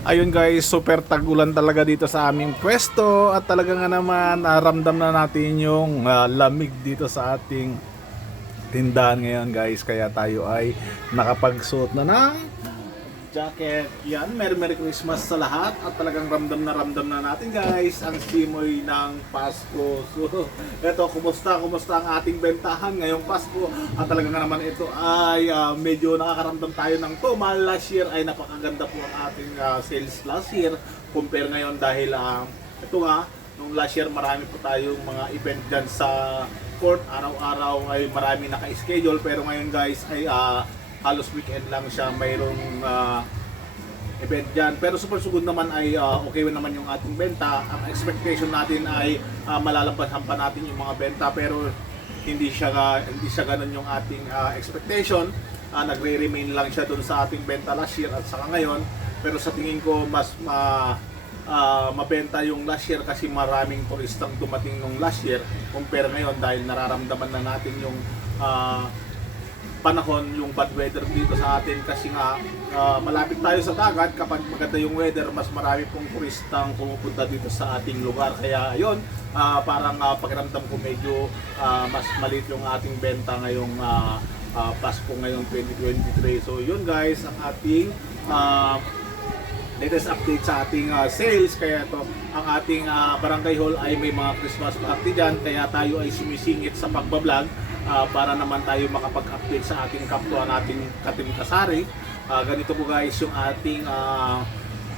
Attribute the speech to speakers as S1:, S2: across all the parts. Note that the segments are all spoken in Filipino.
S1: Ayun guys, super tagulan talaga dito sa aming pwesto at talaga nga naman ah, ramdam na natin yung ah, lamig dito sa ating tindahan ngayon guys. Kaya tayo ay nakapagsuot na ng jacket. Yan, Merry Merry Christmas sa lahat at talagang ramdam na ramdam na natin guys ang simoy ng Pasko. So, eto, kumusta, kumusta ang ating bentahan ngayong Pasko at talagang naman ito ay ah, medyo nakakaramdam tayo ng tumal. Last year ay napakaganda po ang ating ah, sales last year compare ngayon dahil ah, ito nga, nung last year marami po tayong mga event dyan sa court. Araw-araw ay marami naka-schedule pero ngayon guys ay ah, halos weekend lang siya mayroong ah, event dyan. Pero super sugod naman ay ah, okay naman yung ating benta. Ang expectation natin ay uh, malalampasan pa natin yung mga benta pero hindi siya ga- hindi siya ganun yung ating ah, expectation. Ah, nagre-remain lang siya dun sa ating benta last year at saka ngayon. Pero sa tingin ko mas ma ah, mabenta yung last year kasi maraming turistang dumating nung last year compare ngayon dahil nararamdaman na natin yung ah, panahon yung bad weather dito sa atin kasi nga ah, malapit tayo sa dagat. Kapag maganda yung weather mas marami pong turistang pumupunta dito sa ating lugar. Kaya ayun ah, parang ah, pakiramdam ko medyo ah, mas maliit yung ating benta ngayong ah, ah, Pasko ngayong 2023 so yun guys ang ating ah, latest update sa ating ah, sales. Kaya to ang ating ah, barangay hall ay may mga Christmas party dyan. Kaya tayo ay sumisingit sa pagbablog ah, para naman tayo makapag-update sa ating kapwa nating Katim Kasari. Ah, ganito po guys yung ating ah,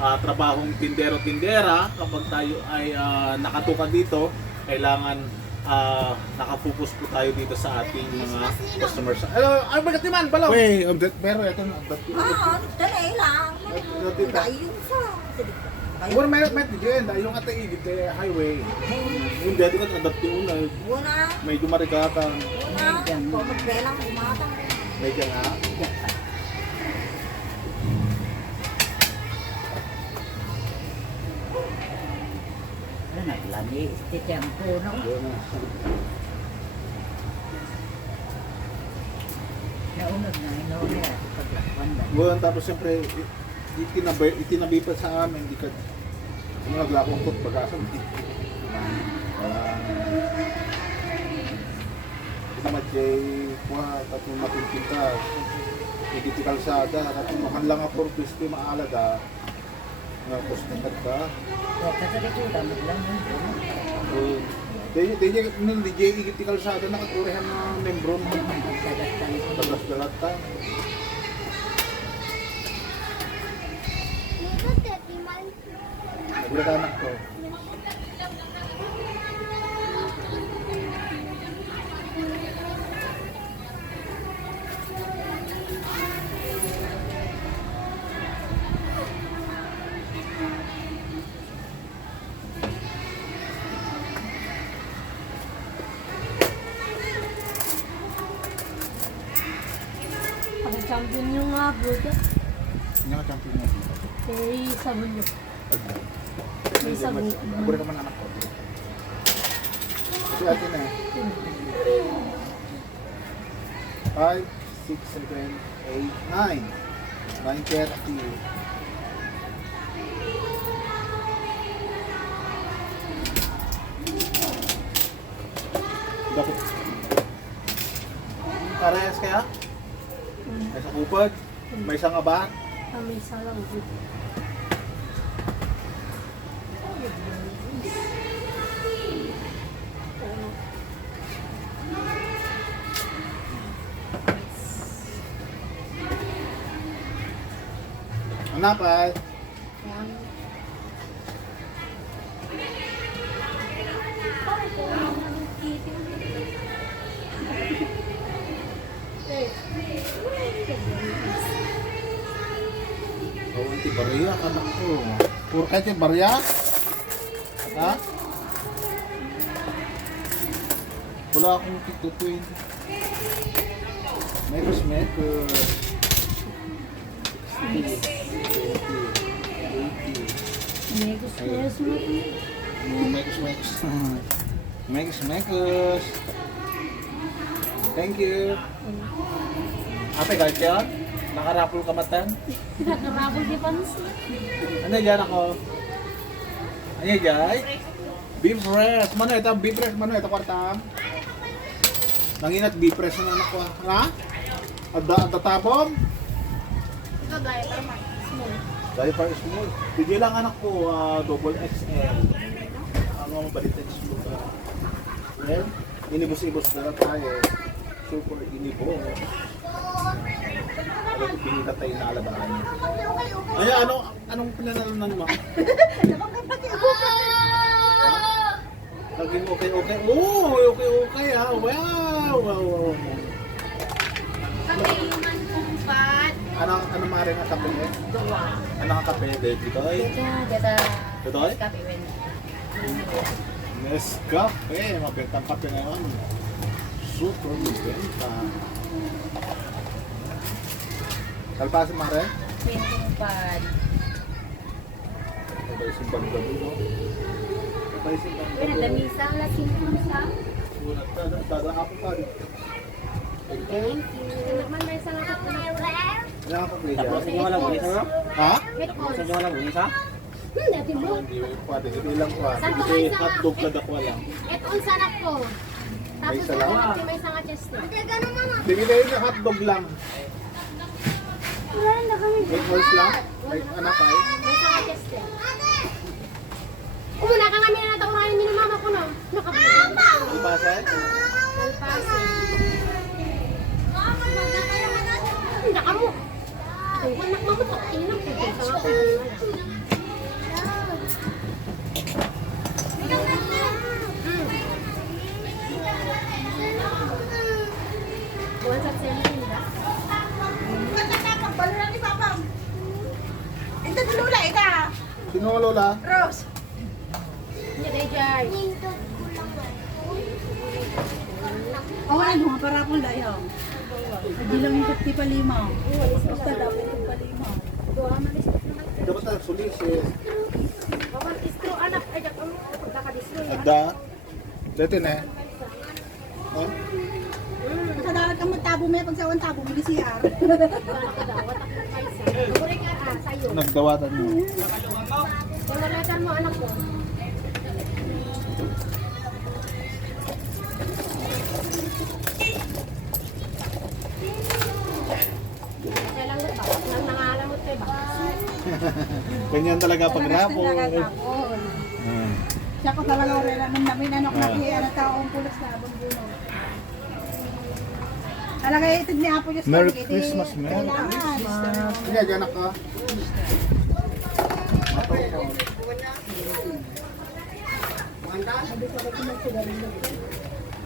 S1: ah, trabahong tindero-tindera. Kapag tayo ay ah, nakatukan dito kailangan ah, nakafocus po tayo dito sa ating mga customers. Hello, ay bagati man, balaw. Wait, pero ito na,
S2: Oo, dali lang.
S1: Dati-
S2: Dayo sa.
S1: Wala may may diyan dahil yung ata igid kay highway. Yung dito kan adat yung una
S2: Una,
S1: may dumarigatan.
S2: una. Kung magbelang, umatang.
S1: May nga.
S3: Naglani? Titempo, no?
S1: Yun na.
S3: Naunod na, inaunod na. Paglakwan ba?
S1: Well, tapos siyempre itinabi itinabi pa sa amin di ka ano naglakong kot bagasan. Ah. Ito matjay kuha tapos mapipinta. Hindi kalsada tapos makan lang nga for pisti maalada. Nga postingat ka.
S3: O, kasarikutan, maglang yun.
S1: So, Dahil dahil nung DJ igit ti kalsada nakaturehan ng membro mo.
S3: Ko.
S1: Tapos dalata. Nagulat anak ko.
S4: Champion yung nga bro.
S1: Hindi ka champion mo.
S4: Kay sabon nyo. May sabon.
S1: Nagulat naman anak ko. Kasi atin na. 5, 6, 7, 8, 9. 9.30. Dapat. Parehas kaya? May sa kupad, may isang abat.
S4: Kami sa lang.
S1: Anapat. Oh, anti barya ka na ko. Kahit yung barya? Ha? Wala akong 20. Mekos mekos. 60, 80, 80.
S4: May gusto ko yung sumat mo.
S1: Mm, Mekos mekos. Mekos mekos. Thank you. Ate, kahit yan? Nakarapol ka matan?
S4: Nakarabol di pansin.
S1: Ano dyan ako? Ano dyan? Beef rest. Mano ito? Beef rest. Mano ito kwarta? Nanginat beef rest na anak ko. Ha? Ada at tatabom?
S4: Ito dahil parang small.
S1: Para small. Bigyan lang anak ko ah, double XL. Ano ang balita small? Well, inibos-ibos na lang tayo. Super inibos. Ano ito pinita tayo na alabahan. Ay, ano, anong pinanalan mo? Naging okay, okay. Oh, okay, okay ah. Wow, wow, wow.
S4: Kami man kumpat.
S1: Ano, ano mare nga kape?
S3: Dua.
S1: Ano nga kape? Dito ay?
S3: Dito, dito.
S1: Ito ay?
S3: Kape.
S1: Nescafe, mabentang kape na yun. Super mabenta. Kalpasi mare?
S3: Pintumpan.
S1: Ito yung simbang gabi? Ito yung simbang
S4: Pero
S1: gabi.
S4: damisa ang lasing ko sa.
S1: Tada ako tayo.
S4: Thank you. Naman may ako na.
S1: Ano nga kape
S5: Tapos
S1: dyan?
S5: nyo walang ulis ha?
S1: Ha?
S5: Tapos nyo walang ulis ha?
S4: Hmm, dati mo.
S1: Hindi, pwede. Hindi lang po. Hindi,
S4: sa-
S1: hotdog na dakwa lang.
S4: Ito ang sanak ko. Tapos
S1: May isa lang?
S4: yung anak ko may isang chest. Hindi, gano'n mama.
S1: Bibigay niya hotdog lang.
S4: Wala na kami.
S1: May horse lang. May anak ay.
S4: May isang chest. Umuna ka kami na natawarayan niyo ng mama ko no. Nakabalik.
S1: Ibasan?
S4: Malpasin. Hindi ka mo. Ay, anak mo to. Inom ko. Sa ako. Buwan sa sentence ba?
S1: Sino ang lola?
S4: Hindi, day jar.
S6: Awan mo, para akong layaw. Hindi lang yung 50 palimaw. Basta dapat yung palimaw.
S1: Dapat na sulisis.
S4: Bawal istro anak. Ay, dak ang pagkakadistro.
S1: Ada. Dito na eh.
S6: Basta dapat kang magtabo may pagsawan tabo mo CR.
S4: Ka.
S1: Nagdawatan mo.
S4: Yung lalatan mo anak ko. Kailan mo ba? Nang nangalamot kayo ba?
S1: Ganyan talaga pag rapo. Hmm.
S6: Siya ko talaga rin naman namin ano kung
S1: Ah.
S6: nakiya na taong pulos na abang buno. Talaga itid ni Apo Diyos.
S1: Merry Christmas, Merry
S6: Kailangan.
S1: Kanya, dyan ako.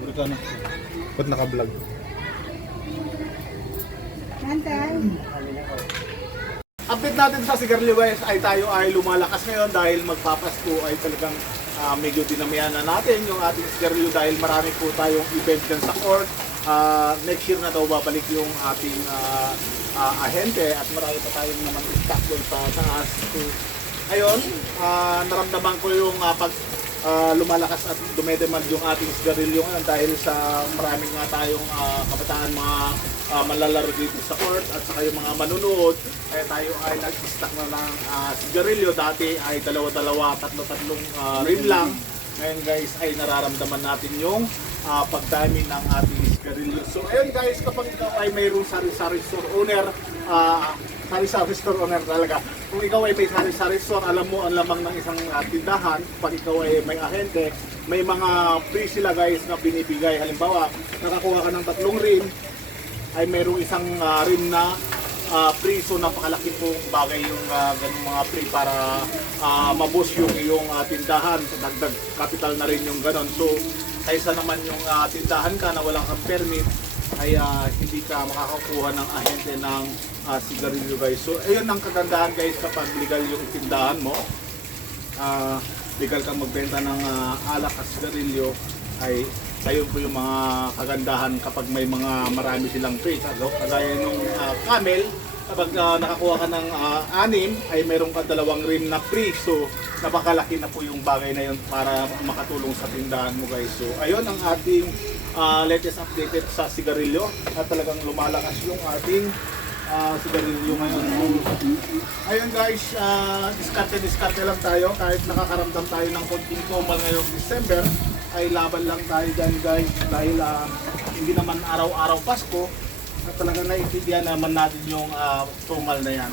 S1: Amerikano. Ba't naka-vlog? Update natin sa Sigarilyo guys ay tayo ay lumalakas ngayon dahil magpapasko ay talagang ah, medyo dinamihan na natin yung ating Sigarilyo dahil marami po tayong event dyan sa court. Ah, next year na daw babalik yung ating ah, ah, ahente at marami pa tayong naman stock doon sa taas. So, ayun, ah, naramdaman ko yung ah, pag ah, lumalakas at dumedemand yung ating sigarilyo ngayon dahil sa maraming nga tayong ah, kabataan mga ah, malalaro dito sa court at saka yung mga manunood. Kaya tayo ay nag-stock na ng ah, sigarilyo. Dati ay dalawa-dalawa, tatlo-tatlong ah, rin lang. Ngayon guys ay nararamdaman natin yung ah, pagdami ng ating sigarilyo so ayun guys kapag ikaw ay mayroong sari-sari store owner ah, sari-sari store owner talaga. Kung ikaw ay may sari-sari store, alam mo ang lamang ng isang uh, tindahan. Pag ikaw ay may ahente, may mga free sila guys na binibigay. Halimbawa, nakakuha ka ng tatlong rim, ay mayroong isang uh, rim na uh, free. So napakalaki pong bagay yung uh, ganung mga free para uh, maboost yung iyong uh, tindahan. Dagdag capital na rin yung ganon. So kaysa naman yung uh, tindahan ka na walang kang permit, ay ah, hindi ka makakakuha ng ahente ng ah, sigarilyo guys. So ayun ang kagandahan guys kapag legal yung tindahan mo. Ah, legal kang magbenta ng ah, alak at sigarilyo ay ayun po yung mga kagandahan kapag may mga marami silang free. Kag- Kagaya nung ah, camel, kapag ah, nakakuha ka ng ah, anim, ay meron ka dalawang rim na free. So, napakalaki na po yung bagay na yun para makatulong sa tindahan mo guys. So, ayun ang ating ah, latest updated sa sigarilyo at talagang lumalakas yung ating ah, sigarilyo ngayon. Ayun guys, uh, diskarte-diskarte lang tayo. Kahit nakakaramdam tayo ng konting tumal ngayong December, ay laban lang tayo dyan guys. Dahil ah, hindi naman araw-araw Pasko, at talagang naiintindihan naman natin yung ah, tumal na yan.